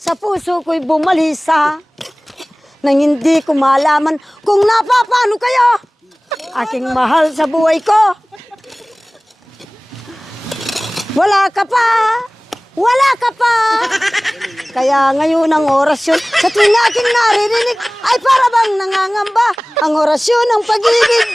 Sa puso ko'y bumalisa nang hindi ko malaman kung napapano kayo. Aking mahal sa buhay ko. Wala ka pa. Wala ka pa. Kaya ngayon ang orasyon sa tuwing aking naririnig ay para bang nangangamba ang orasyon ng pag-ibig.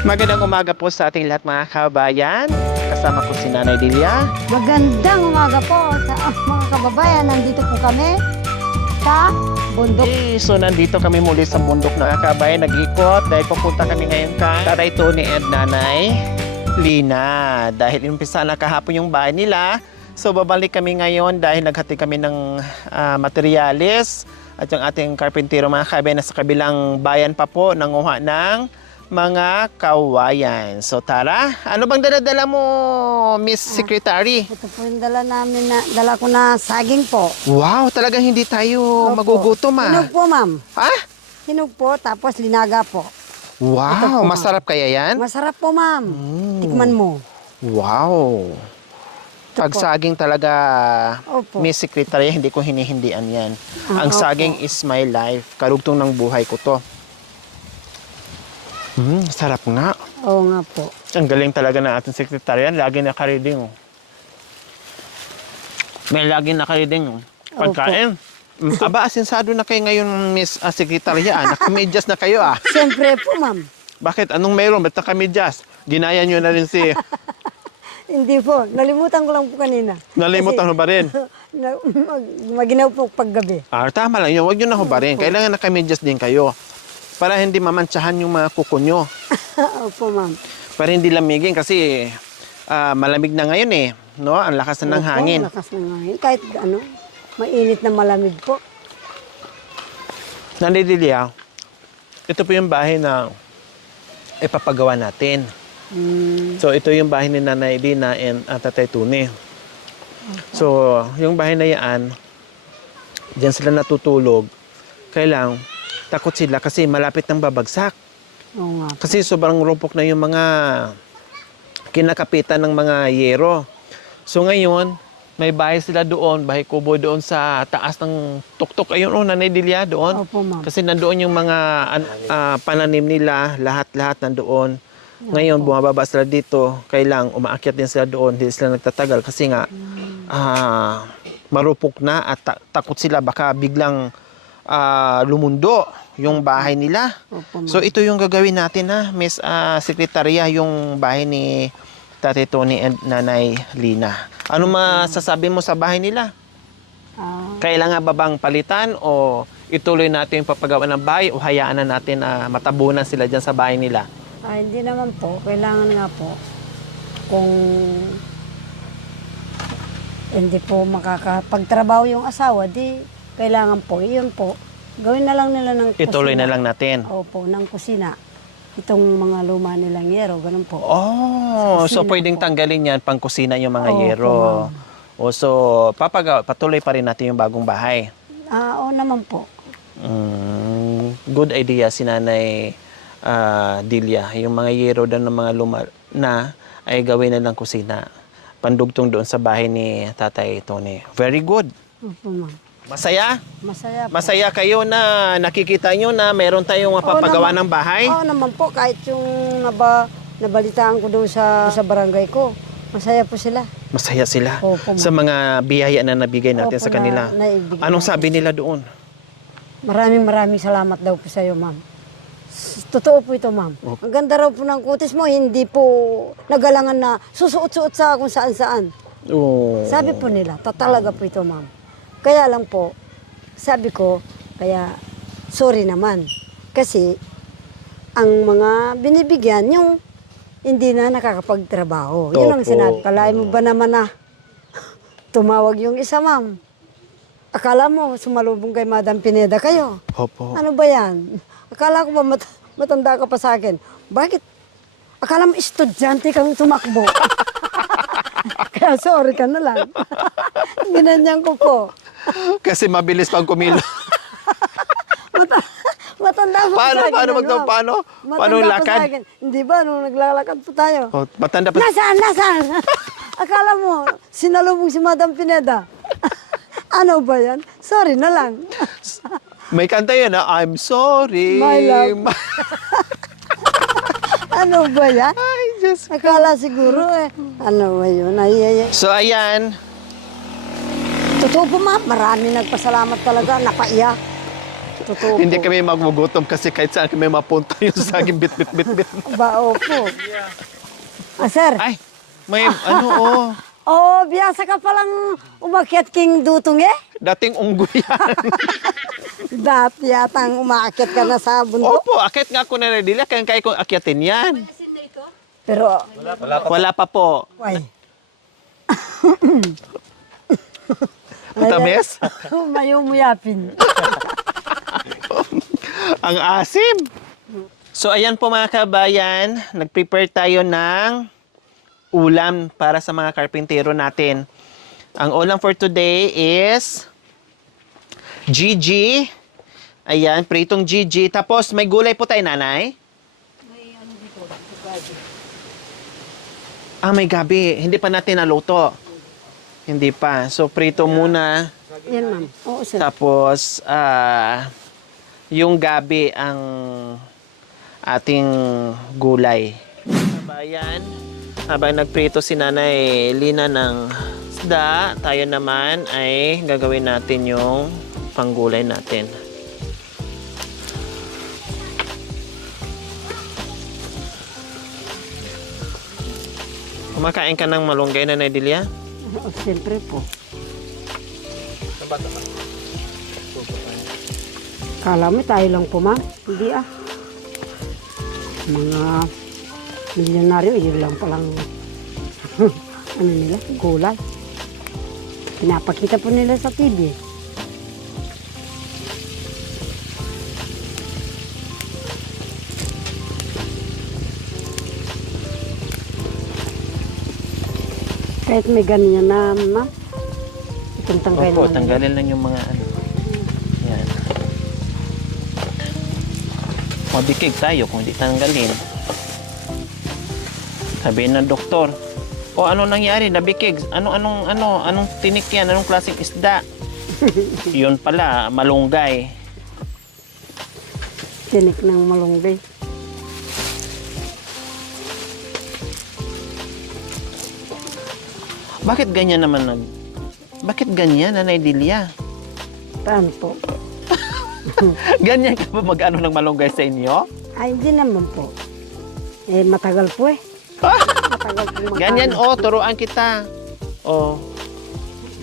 Magandang umaga po sa ating lahat mga kabayan. Kasama ko si Nanay Delia. Magandang umaga po sa mga kababayan. Nandito po kami sa bundok. So nandito kami muli sa bundok na kabayan. Nag-ikot dahil pupunta kami ngayon kay Tatay Tony at Nanay Lina. Dahil umpisa na kahapon yung bahay nila. So babalik kami ngayon dahil naghati kami ng materyales. At yung ating karpintero mga kabayan na sa kabilang bayan pa po nanguha ng mga kawayan. So tara, ano bang dala-dala mo, Miss Secretary? Ito po yung dala ko na saging po. Wow, talagang hindi tayo Opo. magugutom Hinog po, ma'am. Ha? Hinog po, tapos linaga po. Wow, po, masarap kaya yan? Masarap po, ma'am. Tikman mo. Wow. Pag po. saging talaga, Opo. Miss Secretary, hindi ko hinihindian yan. Ang Opo. saging is my life. Karugtong ng buhay ko to. Sarap nga. Oo nga po. Ang galing talaga ng ating sekretaryan. Lagi nakareading. Oh. May lagi nakareading. Oh. Pagkain. Aba, asinsado na kayo ngayon, Miss Sekretarya. Nakamedyas na kayo, ah. Siyempre po, ma'am. Bakit? Anong mayroon? Ba't nakamedyas? Ginaya nyo na rin si... Hindi po. Nalimutan ko lang po kanina. Nalimutan mo ba rin? Maginaw po paggabi. Tama lang yun. Huwag nyo na hubarin. Kailangan nakamedyas din kayo. Para hindi mamantsahan yung mga kuko nyo. Opo, ma'am. Para hindi lamigin kasi malamig na ngayon eh. No? Ang lakas na ng hangin. Opo, lakas ng hangin. Kahit ano, mainit na malamig po. Nandidilia, ito po yung bahay na ipapagawa natin. So ito yung bahay ni Nanay Dina and Tatay Tuni. So yung bahay na yan, diyan sila natutulog. Kailang takot sila kasi malapit ng babagsak. Oo nga. Kasi sobrang rupok na yung mga kinakapitan ng mga yero. So ngayon, may bahay sila doon, bahay kubo doon sa taas ng tuktok. Ayun, Nanay Delia, doon. Opo, ma'am. Kasi nandoon yung mga pananim nila, lahat-lahat nandoon. Ngayon, bumababa sila dito, kailang umaakyat din sila doon, hindi sila nagtatagal kasi nga marupok na at takot sila baka biglang lumundo yung bahay nila. Opo, ma'am. So ito yung gagawin natin na Miss Sekretarya, yung bahay ni Tatay Tony and Nanay Lina. Ano masasabi mo sa bahay nila? Kailangan ba bang palitan o ituloy natin yung papagawa ng bahay o hayaan na natin na matabunan sila dyan sa bahay nila? Hindi naman po. Kailangan nga po kung hindi po makakapagtrabaho yung asawa, di kailangan po, iyon po. Gawin na lang nila ng kusina. Ituloy na lang natin. Opo, ng kusina. Itong mga luma nilang yero, ganun po. Oh, so Kusina pwedeng po. tanggalin yan pang kusina yung mga Opo, yero. ma'am. O so patuloy pa rin natin yung bagong bahay. Oo naman po. Good idea si Nanay Delia. Yung mga yero doon ng mga luma na ay gawin na lang kusina. Pandugtong doon sa bahay ni Tatay Tony. Very good. Opo, ma'am. Masaya? Masaya po. Masaya kayo na nakikita nyo na meron tayong mapapagawa ng bahay? Oo naman po, kahit yung nabalitaan ko doon sa barangay ko, masaya po sila. Masaya sila Opo, ma'am. sa mga biyaya na nabigay natin Opo, sa kanila. naibigay Anong natin. sabi nila doon? Maraming salamat daw po sa iyo, ma'am. Totoo po ito, ma'am. Ang ganda raw po ng kutis mo, hindi po nagalangan na susuot-suot sa kung saan-saan. Oh. Sabi po nila, talaga po ito, ma'am. Kaya lang po, sabi ko, kaya sorry naman. Kasi ang mga binibigyan, yung hindi na nakakapagtrabaho. Yun ang Opo. sinabi. Kalahin mo ba naman na tumawag yung isa, ma'am? Akala mo, sumalubong kay Madam Pineda kayo. Opo. Ano ba yan? Akala ko ba matanda ka pa sa akin? Bakit? Akala mo estudyante kang tumakbo. Kaya sorry ka na lang. Ginanyan ko po. Kasi mabilis pang kumilo. Matanda pa Paano, sa akin. paano, ano? paano? Paano Matanda pa lakad? sa akin. Hindi ba, nung naglalakad po tayo? Oh, matanda pa. Nasaan? Akala mo, sinalubong si Madam Pineda. Ano ba yan? Sorry na lang. May kanta yun na, I'm sorry. My love. Ano ba yan? Ay, Diyos. Akala siguro ano ba yun? Ay. So, ayan. Totoo po ma'am, marami nagpasalamat talaga, napaiyak. Totoo Hindi po. kami magugutom kasi kahit saan kami mapunta yung saging bit. Ba, opo. Sir. Ay, may ano, oh. Oh, biyasa ka palang umakyat king dutong Dating unggoy yan. Dati yatang umakyat ka na sa bundok. Opo, akit nga ako na Redilla, kaya kong akyatin yan. Pero, Wala pa po. why? Matamis? Mayumuyapin. Ang asim. So, ayan po mga kabayan, nag-prepare tayo ng ulam para sa mga karpintero natin. Ang ulam for today is Gigi. Ayan, pritong Gigi. Tapos may gulay po tayo, nanay? May ano dito, gabi. Ah, may gabi. Hindi pa natin naluto. Hindi pa. So, prito muna. Yan ma'am. Oo sir. Tapos, yung gabi ang ating gulay. Kabayan, habang nagprito si Nanay Lina ng isda, tayo naman ay gagawin natin yung panggulay natin. Kumakain ka ng malunggay, Nanay Delia? Siyempre po. Kala mo tayo lang po ma'am. Hindi Mga milyonaryo, yun lang palang ano nila, gulay. Pinapakita po nila sa TV. Kahit may ganyan na, ma'am. Itong tanggalin Opo, lang. tanggalin lang yung mga ano. Yan. Mabikig tayo kung di tanggalin. Sabihin ng doktor, o ano nangyari, nabikig? Anong tinik yan? Anong klaseng isda? Yun pala, malunggay. Tinik ng malunggay. Bakit ganyan naman Bakit ganyan, Nanay Delia? Paano po? Ganyan ka ba mag-ano ng malunggay sa inyo? Ay, hindi naman po. Matagal po Matagal po magkano. Ganyan, turuan kita.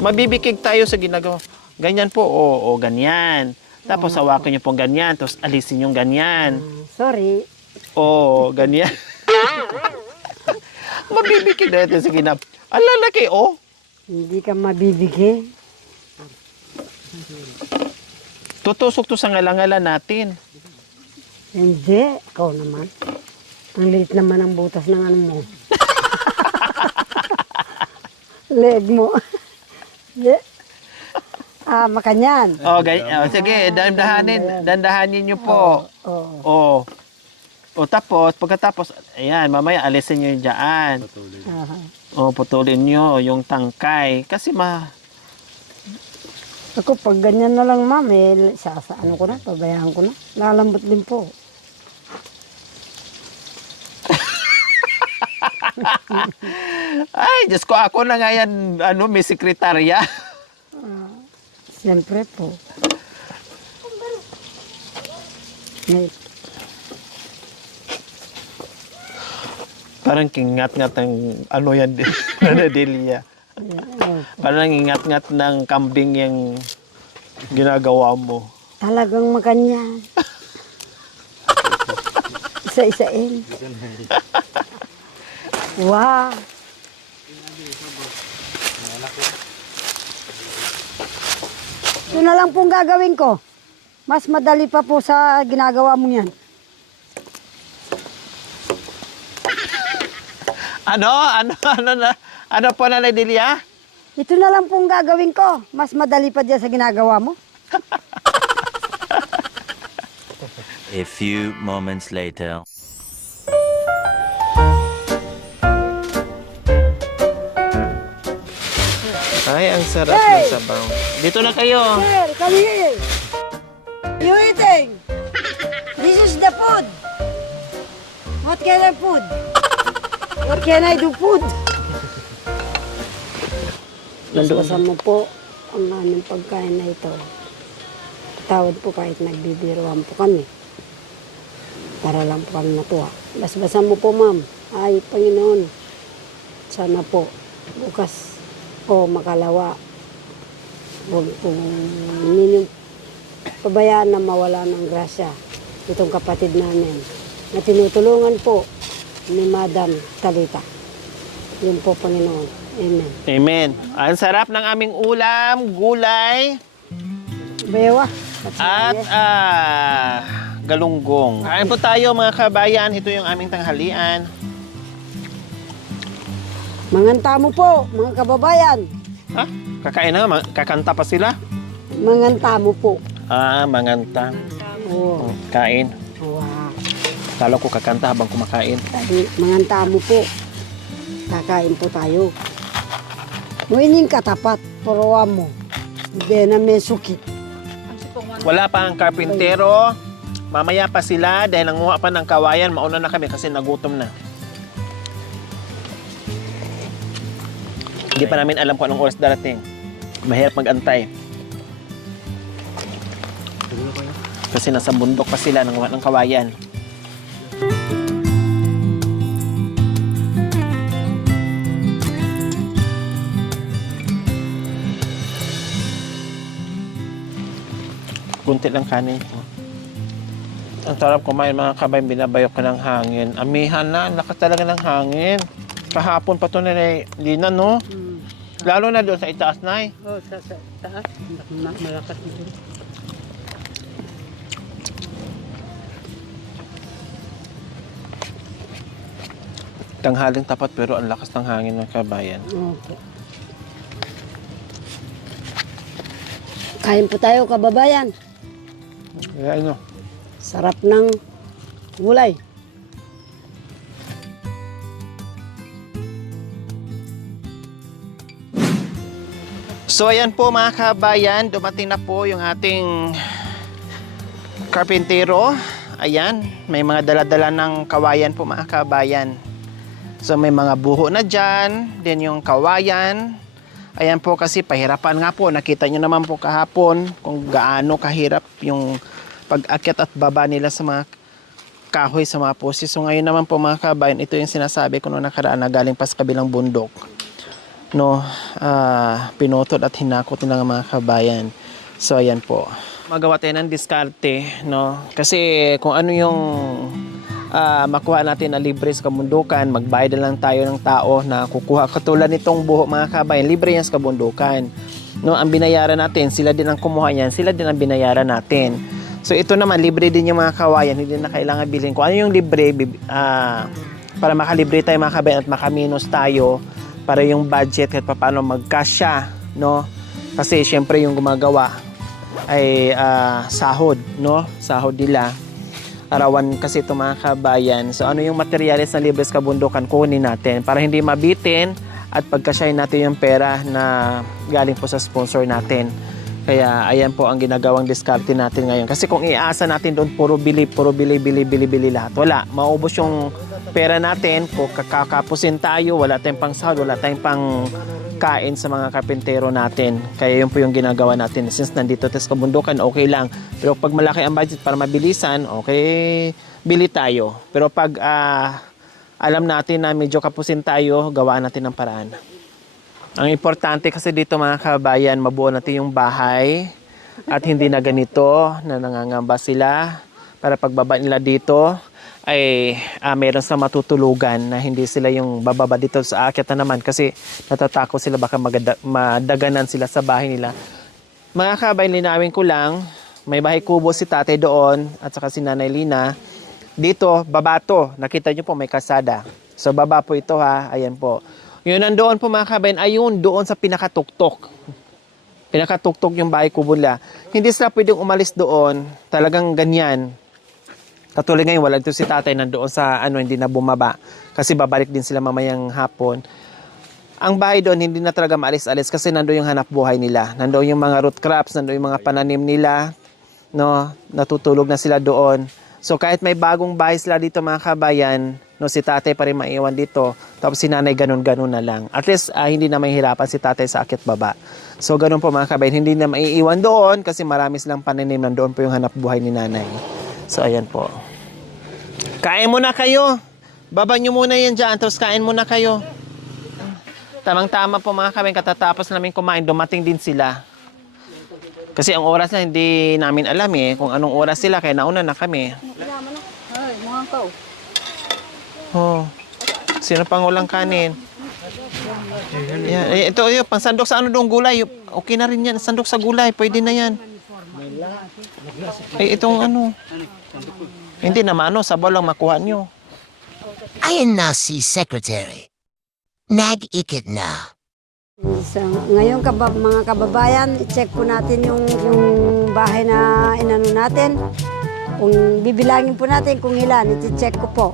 Mabibikig tayo sa ginagawa. Ganyan po, ganyan. Tapos hawakan niyo po ganyan, tapos alisin yung ganyan. Sorry. Ganyan. Mabibikig natin sa ginagawa. Ang lalaki, Hindi ka mabibigay. Tutusok to sa ngalangalan natin. Hindi. Ikaw naman. Ang liit naman ang butas ng ano mo. Leg mo. Hindi. Makanyan. Ganyan. Sige, dandahanin niyo po. Tapos, pagkatapos, ayan, mamaya alisin niyo dyan. Putulin niyo yung tangkay. Kasi Ako, pag ganyan na lang, ma'am, ano ko na, pabayaan ko na. Lalambot din po. Ay, Diyos ko, ako na nga yan, may sekretarya. Siyempre po. Parang kingat-ngat ng yan, Delia. Parang ingat-ngat ng kambing yung ginagawa mo. Talagang makanyan. Isa-isain. Wow. Ito na lang pong gagawin ko. Mas madali pa po sa ginagawa mo yan. Ano po, Nanay Delia? Ito na lang pong gagawin ko. Mas madali pa dyan sa ginagawa mo. A few moments later. Ay, ang sarap Hey! ng sabaw. Dito na kayo. Here, come here. You eating? This is the food. What kind of food? What can I do food? Basbasan mo po ang aming pagkain na ito. Tawad po kahit nagbibiruan po kami. Para lang po kami natuwa. Basbasan mo po, ma'am. Ay, Panginoon. Sana po bukas o makalawa. Huwag pong ninyong pabayaan na mawala ng grasya itong kapatid namin na tinutulungan po ni Madam Talita. Yun po, Panginoon. Amen. Amen. Ang sarap ng aming ulam, gulay, Bewa. at galunggong. Kain po tayo mga kabayan. Ito yung aming tanghalian. Manganta mo po, mga kababayan. Ha? Kakain na nga. Kakanta pa sila. Manganta mo po. Manganta. Oo. Kain. Wow. Kala ko kakanta habang kumakain. Sabi, manganta mo po. Kakain po tayo. Muining katapat, puruan mo. Hindi na may sukit. Wala pa ang karpintero. Mamaya pa sila dahil nanguha pa ng kawayan. Mauna na kami kasi nagutom na. Hindi pa namin alam kung anong oras darating. Mahirap mag-antay. Kasi nasa bundok pa sila nanguha ng kawayan. Kunti lang kanin ko. Ang sarap kumain mga kabay, binabayok ka ng hangin. Amihan na, ang lakas talaga ng hangin. Kahapon pa ito na Lina, no? Lalo na doon sa itaas na eh. Oh, sa taas. Malakas nito. Tanghaling tapat pero ang lakas ng hangin ng kabayan. Okay. Kain po tayo, kababayan. Kaya ano? Sarap ng gulay. So ayan po mga kabayan, dumating na po yung ating karpintero. Ayan, may mga dala-dala ng kawayan po mga kabayan. So may mga buho na dyan, then yung kawayan. Ayan po kasi pahirapan nga po. Nakita nyo naman po kahapon kung gaano kahirap yung pag-akyat at baba nila sa mga kahoy sa mga posis. So ngayon naman po mga kabayan, ito yung sinasabi ko noong nakaraan na galing pa sa kabilang bundok. No, pinutol at hinakot nila ng mga kabayan. So ayan po. Magawa tayo ng diskarte, no? Kasi kung ano yung makuha natin na libre sa kabundukan, magbayad na lang tayo ng tao na kukuha. Katulad nitong buho mga kabayan, libre yan sa kabundukan. No, ang binayaran natin, sila din ang kumuha niyan, sila din ang binayaran natin. So ito naman, libre din yung mga kawayan, hindi na kailangan bilhin. Kung ano yung libre, para makalibre tayo mga kabayan at makaminos tayo, para yung budget at paano magkasya, no? Kasi syempre yung gumagawa ay sahod, no? Sahod nila. Arawan kasi ito mga kabayan. So ano yung materyales na libre sa kabundukan, kunin natin para hindi mabitin at pagkasyahin natin yung pera na galing po sa sponsor natin. Kaya ayan po ang ginagawang diskarte natin ngayon. Kasi kung iasa natin doon, puro bili lahat. Wala, maubos yung pera natin, kung kakapusin tayo, wala tayong pang sahod, wala tayong pang kain sa mga karpintero natin. Kaya yun po yung ginagawa natin. Since nandito tayo sa kabundukan, okay lang. Pero pag malaki ang budget para mabilisan, okay, bili tayo. Pero pag alam natin na medyo kapusin tayo, gawaan natin ng paraan. Ang importante kasi dito mga kabayan, mabuo natin yung bahay at hindi na ganito na nangangamba sila para pagbaba nila dito ay meron sa matutulugan na hindi sila yung bababa dito sa aakyat na naman kasi natatakot sila baka madaganan sila sa bahay nila. Mga kabay, linawin ko lang. May bahay kubo si tatay doon at saka si Nanay Lina. Dito, baba to. Nakita nyo po, may kasada. So, baba po ito ha. Ayan po. Yun, nandoon po mga kabayan, ayun, doon sa pinakatuktok. Pinakatuktok yung bahay kubo nila. Hindi sila pwedeng umalis doon. Talagang ganyan. Katulad ngayon, wala dito si tatay nandoon sa hindi na bumaba. Kasi babalik din sila mamayang hapon. Ang bahay doon, hindi na talaga maalis-alis kasi nandoon yung hanap buhay nila. Nandoon yung mga root crops, nandoon yung mga pananim nila. No, natutulog na sila doon. So kahit may bagong bahay sila dito mga kabayan, no, si tatay pa rin maiwan dito. Tapos si nanay ganun-ganun na lang. At least hindi na mahihirapan si tatay sa akit baba. So ganun po mga kabayan, hindi na maiiwan doon kasi marami silang pananim, nandoon po yung hanap buhay ni nanay. So ayan po. Kain muna kayo. Baba nyo muna yan dyan, tapos kain muna kayo. Tamang-tama po mga kabayan, katatapos namin kumain, dumating din sila. Kasi ang oras na hindi namin alam kung anong oras sila, kaya nauna na kami. Ay, mga kao. Oh. Sino pang ulang kanin? Yan. Ito, pang sandok sa doong gulay. Okay na rin yan, sandok sa gulay, pwede na yan. Itong hindi naman sabaw lang makuha nyo. Ayan na si Secretary. Nag-ikit na. So, ngayon mga kababayan, i-check po natin yung bahay na inano natin. Kung bibilangin po natin kung ilan, i-check ko po.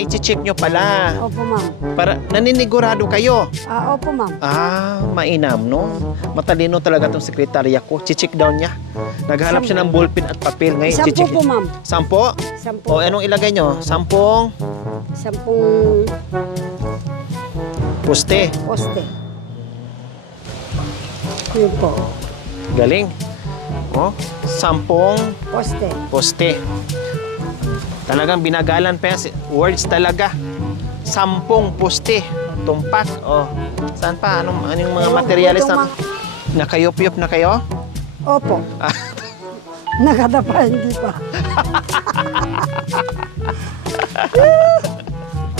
I-check nyo pala. Opo, ma'am. Para naninigurado kayo. Opo, ma'am. Mainam, no? Matalino talaga tong sekretarya ko. Check daw niya. Naghanap siya ng ballpen at papel. Ngayon, 10 po, ma'am. 10? 10. O, anong ilagay nyo? 10? 10 Poste. poste. Yun po. Galing. O, 10 Poste. poste. Talagang binagalan pa yan. Words talaga. 10 poste. Tumpak. O, saan pa? Anong mga Ewan ko materialis itong na... Nakayup-yup na kayo? Opo. Nakadapa, hindi pa.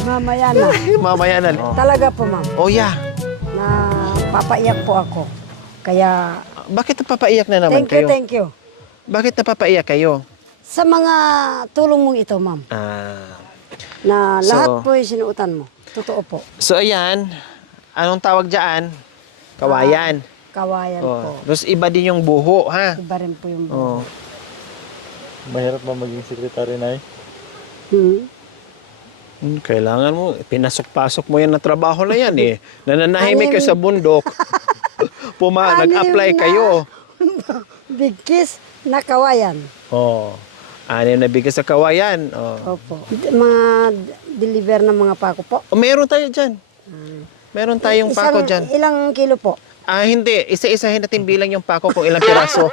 Mamaya na. Mamaya na. Talaga po, ma'am. Oh, yeah. Na papaiyak po ako. Kaya, Bakit napapaiyak na naman kayo? thank you. Bakit napapaiyak kayo? Sa mga tulong mong ito, ma'am, na lahat po yung sinuutan mo. Totoo po. So, ayan. Anong tawag dyan? Kawayan. Kawayan po. Tapos iba din yung buho, ha? Iba rin po yung Oh. Mahirap ba maging sekretary na Kailangan mo, pinasok-pasok mo yan na trabaho na yan Nananahimik kayo sa bundok. Nag-apply kayo. Big kiss na kawayan. Ano na bigay sa kawayan? Opo. Mga deliver ng mga pako po. Meron tayo dyan. Meron tayong pako dyan. Ilang kilo po? Hindi. Isa-isahin natin bilang yung pako kung ilang piraso.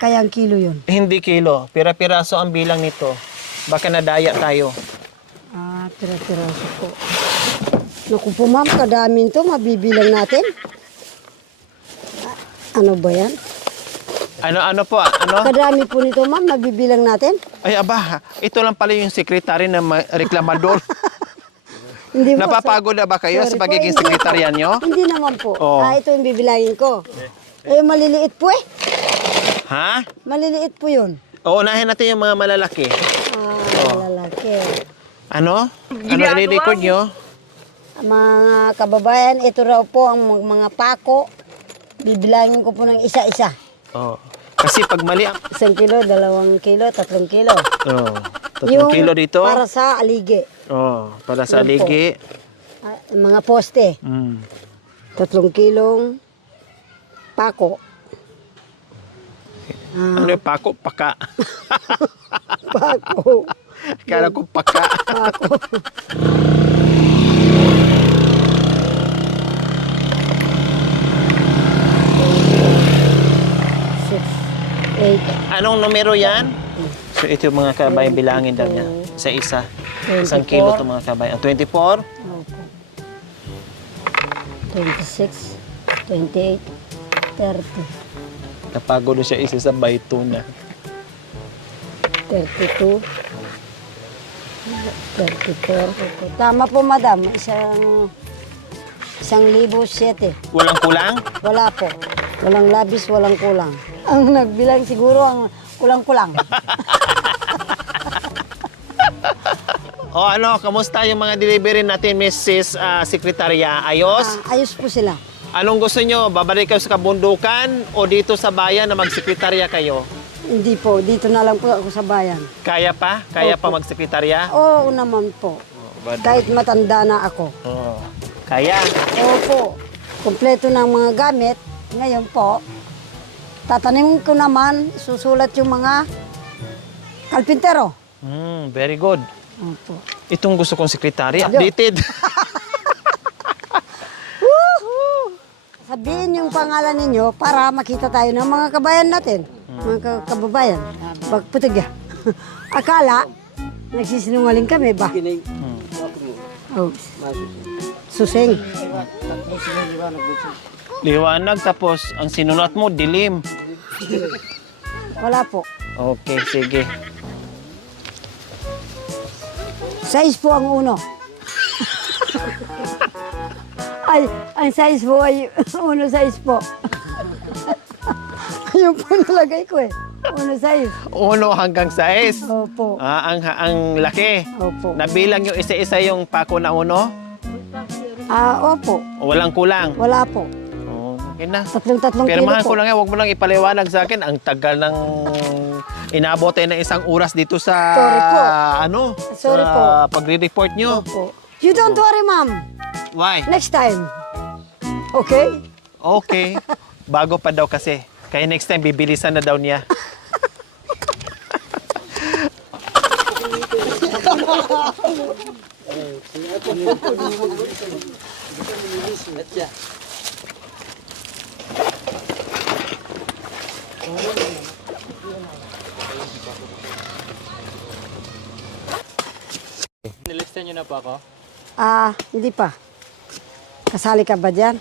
Kaya ang kilo yun. Hindi kilo. Pira-piraso ang bilang nito. Baka nadaya tayo. Pira-piraso po. Naku po, ma'am, kadami to. Mabibilang natin. Ano ba yan? Ano po? Ano? Kadami po nito, ma'am. Mabibilang natin. Ay, aba. Ito lang pala yung sekretary na reklamador. Hindi po. Napapagod na ba kayo Sorry sa po, pagiging hindi sekretaryan po. nyo? Hindi naman po. Oh. Ito yung bibilangin ko. Maliliit po Ha? Maliliit po yun. Unahin natin yung mga malalaki. Lalaki. Ano? Ano i-record nyo? Mga kababayan, ito raw po ang mga pako. Bibilangin ko po ng isa-isa. Kasi pag mali ang... 1 kilo, 2 kilo, 3 kilo. 3 kilo dito. Para sa aligi. Para sa Yun po. ligi. Mga poste. 3 kilong pako. Ano yung pako? Paka. Pako. Kala ko paka. Pako. Anong numero yan? So ito yung mga kabayan, bilangin daw niya. Isa-isa. 1 kilo ito mga kabayan. 24? Opo. 26, 28, 30, Napagod na siya isa sa bayto na. 32, 34. Tama po, madam. 1,007. Walang kulang? Wala po. Walang labis, walang kulang. Ang nagbilang siguro ang kulang-kulang. O ano, kamusta yung mga delivery natin, Mrs. Sekretarya? Ayos? Ayos po sila. Anong gusto nyo? Babalik kayo sa kabundukan o dito sa bayan na magsekretarya kayo? Hindi po, dito na lang po ako sa bayan. Kaya pa? Kaya pa Opo. magsekretarya? Oo naman po. Kahit matanda na ako. Oo. Kaya? Opo, kompleto ng mga gamit. Ngayon po, tatanim ko naman, susulat yung mga kalpintero. Very good. Opo. Itong gusto kong sekretary, updated. Sabihin yung pangalan ninyo para makita tayo ng mga kabayan natin. Mga kababayan. Pagputig. Akala, nagsisinungaling kami ba? Oh. Suseng. Liwanag, tapos ang sinulat mo, dilim. Wala po. Okay, sige. 6 po ang uno. Ay, ang size po ay 1.6 po. Ayun po nalagay ko eh. 1.6. 1 hanggang 6. Opo. Ang laki. Opo. Nabilang yung isa-isa yung pako na 1? Opo. Walang kulang? Wala po. Oh, okay na. Tatlong Pero kilo mahal po. ko lang yan, huwag mo lang ipaliwanag sa akin. Ang tagal ng inabot ng 1 oras dito sa Sorry po. Sorry sa po. pagre-report nyo. Opo. You don't worry, ma'am. Why? Next time. Okay? Okay. Bago pa daw kasi. Kaya next time, bibilisan na daw niya. Nilista nyo na po ako? Hindi pa. Kasali ka ba dyan?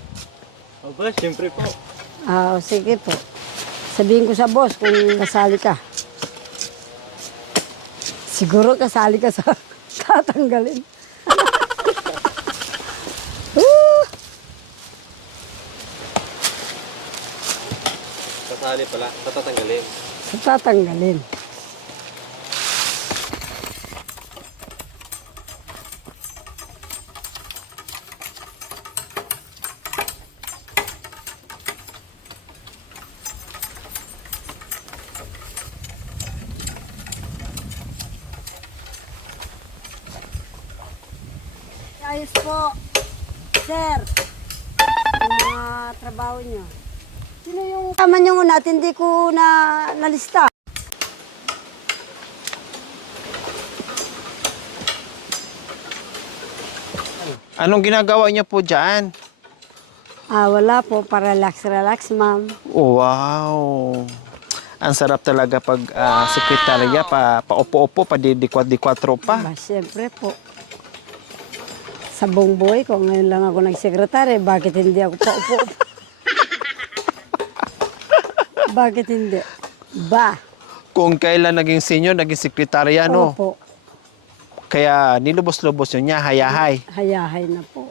Aba, siyempre po. Sige po. Sabihin ko sa boss kung kasali ka. Siguro kasali ka sa tatanggalin. Kasali pala, patatanggalin. Sa tatanggalin. Ayos po, sir. Ang mga trabaho nyo. Sino yung kasama nyo natin? Hindi ko nalista. Anong ginagawa niyo po dyan? Wala po. Relax, ma'am. Oh, wow. Ang sarap talaga pag sekretarya, pa-upo-upo, pa-dikwat-dikwatro pa. Siyempre po. Sa buong buhay ko, ngayon lang ako nagsekretary. Bakit hindi ako paupo? Bakit hindi? Ba? Kung kailan naging senior, naging sekretarya, no? Opo. Kaya nilubos-lubos yun niya, hayahay. Hayahay na po.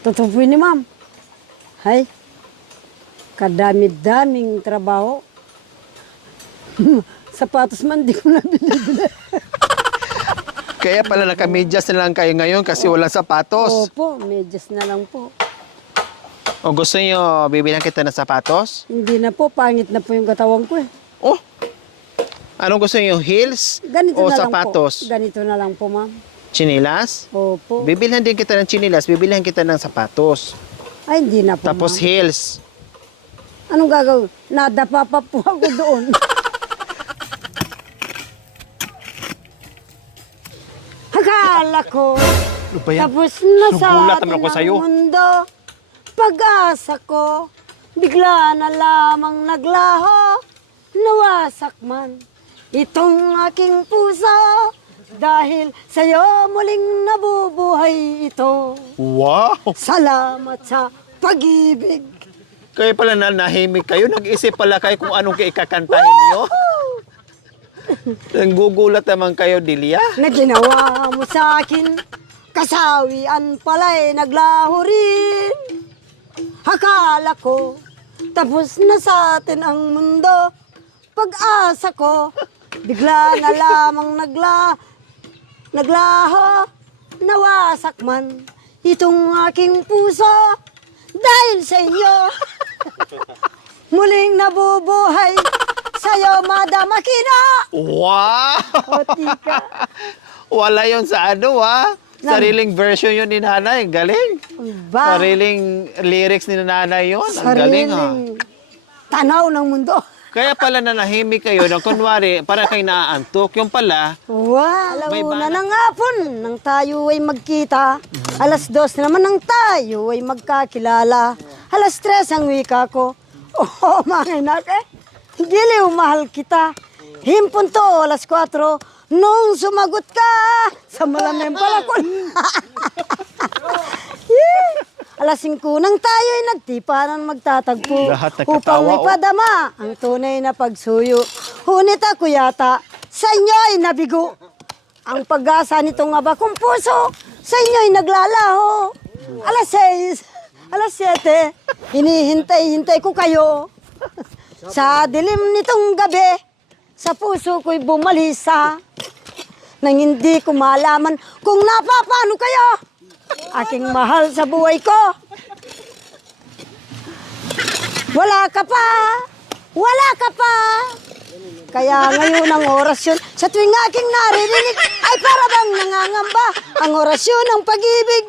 Totoo po ni ma'am. Hay. Kadami-daming trabaho. Sapatos man, di ko nabili. Kaya pala nakamedyas na lang kayo ngayon kasi walang sapatos. Opo, medyas na lang po. O gusto niyo bibilang kita ng sapatos? Hindi na po, pangit na po yung katawan ko eh. Oh! Anong gusto niyo, heels Ganito o na sapatos? lang po. Ganito na lang po, ma'am. Chinilas? Opo. Bibilhan din kita ng chinilas, bibilhan kita ng sapatos. Ay, hindi na po, Tapos ma'am. heels. Anong gagawin? Nadapa pa po ako doon. Akala ko, Ano ba yan? tapos na sa Nagulat atin naman ako ang sa'yo. mundo. Pag-asa ko, bigla na lamang naglaho. Nawasak man itong aking puso. Dahil sa'yo muling nabubuhay ito. Wow! Salamat sa pag-ibig. Kaya pala nanahimik kayo. Nag-isip pala kayo kung anong ikakantahin niyo. Nanggugulat naman kayo, Delia. Na ginawa mo sa akin, kasawian pala'y naglaho rin. Akala ko, Tapos na sa atin ang mundo. Pag-asa ko, bigla na lamang naglaho, nawasak man itong aking puso dahil sa inyo. Muling nabubuhay sa'yo, Madam Aquino. Wow! O, tika. Wala yon sa ano, ha? Sariling version yun ni nanay. Galing. Ba? Sariling lyrics ni nanay yun. Ang galing, ha? Sariling tanaw ng mundo. Kaya pala nanahimik kayo na kunwari, para kayo naaantok. Yung pala, Wow, May alauna bala- ng hapon nang tayo ay magkita. Alas 2 naman nang tayo ay magkakilala. Alas 3 ang wika ko. Oh, mga anak eh. Giliw, mahal kita. Himpun to, alas 4. Nung sumagot ka, sa malamang palakon. Alas 5 nang tayo ay nagtipanan magtatagpo. Lahat nagkatawa, Upang may oh. padama ang tunay na pagsuyo. Hunit ako yata, sa inyo ay nabigo. Ang pag-asa nitong abakong puso, sa inyo ay naglalaho. Alas 6, alas 7, hinihintay-hintay ko kayo. Sa dilim nitong gabi, sa puso ko'y bumalisa. Nang hindi ko malaman kung napapano kayo. Aking mahal sa buhay ko. Wala ka pa. Wala ka pa. Kaya ngayon ang orasyon, sa tuwing aking naririnig, ay para bang nangangamba ang orasyon ng pag-ibig.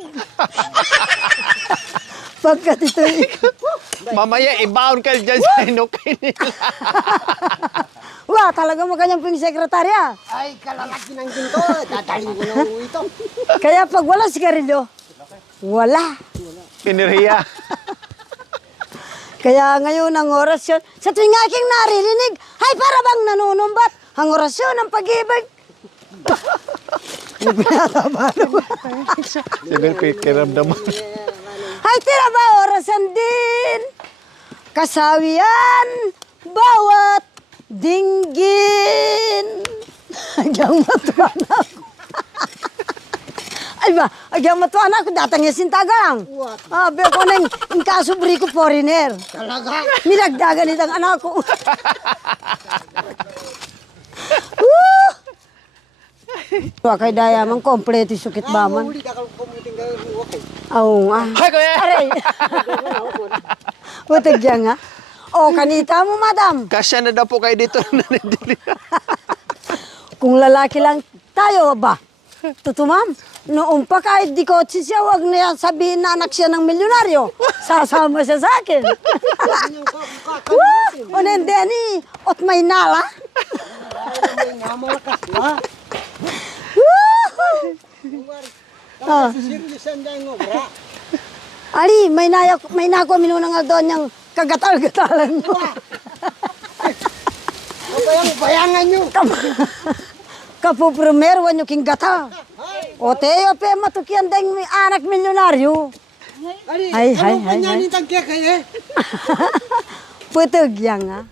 Pagkat ito'y... mamaya ibaon ka dyan sa inukay nila. Wah, talaga mo kanyang ping sekretarya. Ay, kalalaki ng ginto. Dadaling ko na ito. Kaya pag wala sigarilyo, wala. Piniriya. Kaya ngayon ang orasyon, sa tuwing aking naririnig, ay para bang nanunumbat ang orasyon ng pag-ibig. Sabi ko ikiramdaman. Ay tira ba orasan din, kasawian, bawat dinggin. Agyang matuan ako. Ay ba, agyang matuan ako, datang yung sintagang. Be ko nang inkasubri ko foreigner. Talaga? Minagdagan itang anak ko. Woo! Wakay daya man, kompleto yung sukit ba man? Huli ka kumuting ka wakay. Oo nga. Hay kuya! Aray! Butig yan nga. O, kanita mo, madam. Kasya na daw po kayo dito. Kung lalaki lang tayo, ba? Totoo, ma'am. Noong pa kahit di kotse siya, wag na yan sabihin na anak siya ng milyonaryo. Sasama siya sa akin. Woo! O nandeni, ot may nala. May namalakas ba? Ah. Seryosan dahil ngo, bra. Ali, may nako minunang doon yung kagatal-gatalan mo. Bayangan nyo. Kapuprimer, wanyo king gata. O teo, pe matukyan dahil may anak milyonaryo. Ay, ay, ay, ay. Nitang kaya kaya. Putog yan nga.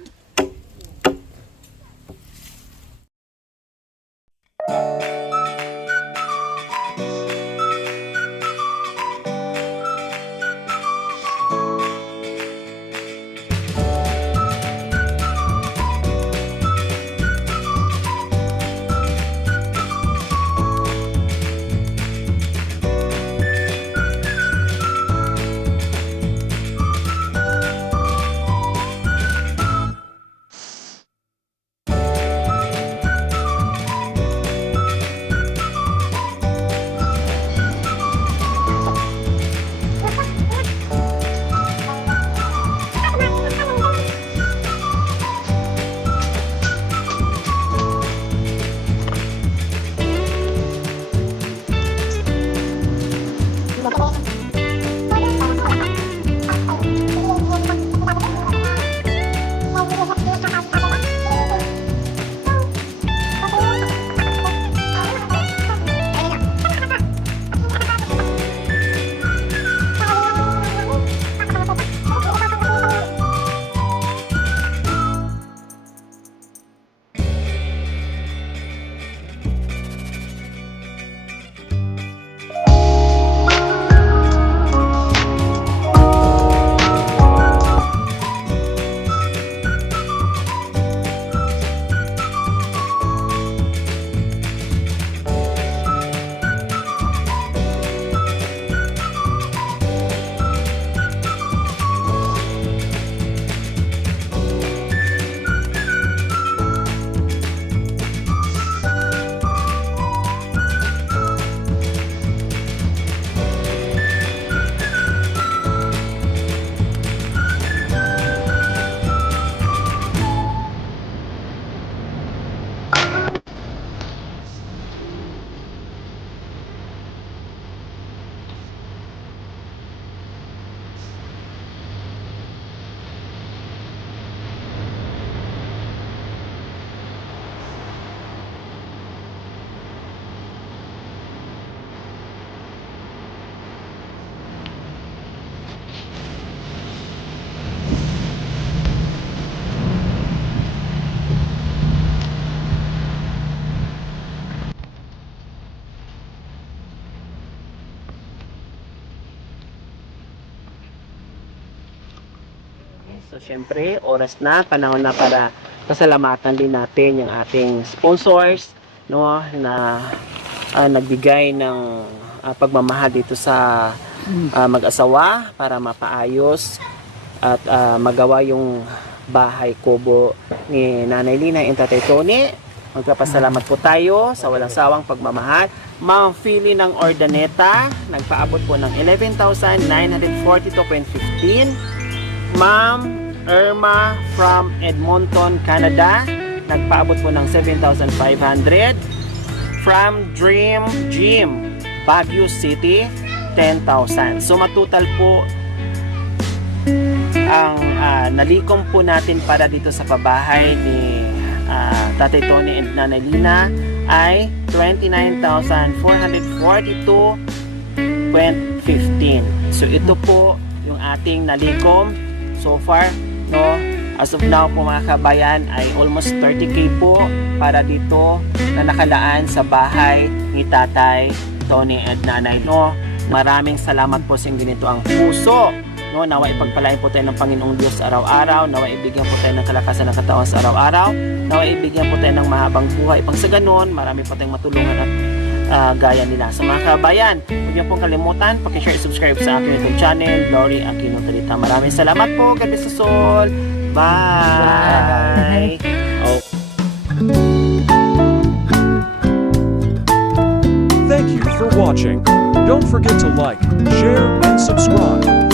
So syempre, oras na, panahon na para pasalamatan din natin yung ating sponsors, no, na nagbigay ng pagmamahal dito sa mag-asawa para mapaayos at magawa yung bahay kubo ni Nanay Lina and Tatay Tony. Magpapasalamat po tayo sa walang sawang pagmamahal. Ma'am Philly ng Ordaneta, nagpaabot po ng 11,942.15. Ma'am Irma from Edmonton, Canada, nagpaabot po ng 7,500. From Dream Gym, Baguio City, 10,000. So matutal po ang nalikom po natin para dito sa pabahay ni Tatay Tony and Nanay Lina ay 29,442.15. So ito po yung ating nalikom so far, no? As of now po mga kabayan ay almost 30k po para dito na nakalaan sa bahay ni Tatay Tony at Nanay, no? Maraming salamat po sa inyo nito ang puso, no? Nawa ipagpalain po tayo ng Panginoong Diyos araw-araw, nawa ibigyan po tayo ng kalakasan ng katawan sa araw-araw, nawa ibigyan po tayo ng mahabang buhay. Pang sa ganun, marami po tayong matulungan at gaya nila. Sa mga kabayan, huwag niyo pong kalimutan, pakishare at subscribe sa aking YouTube channel, Glory Aquino Talita. Maraming salamat po. God bless us all. Bye! Oh. Thank you for watching. Don't forget to like, share, and subscribe.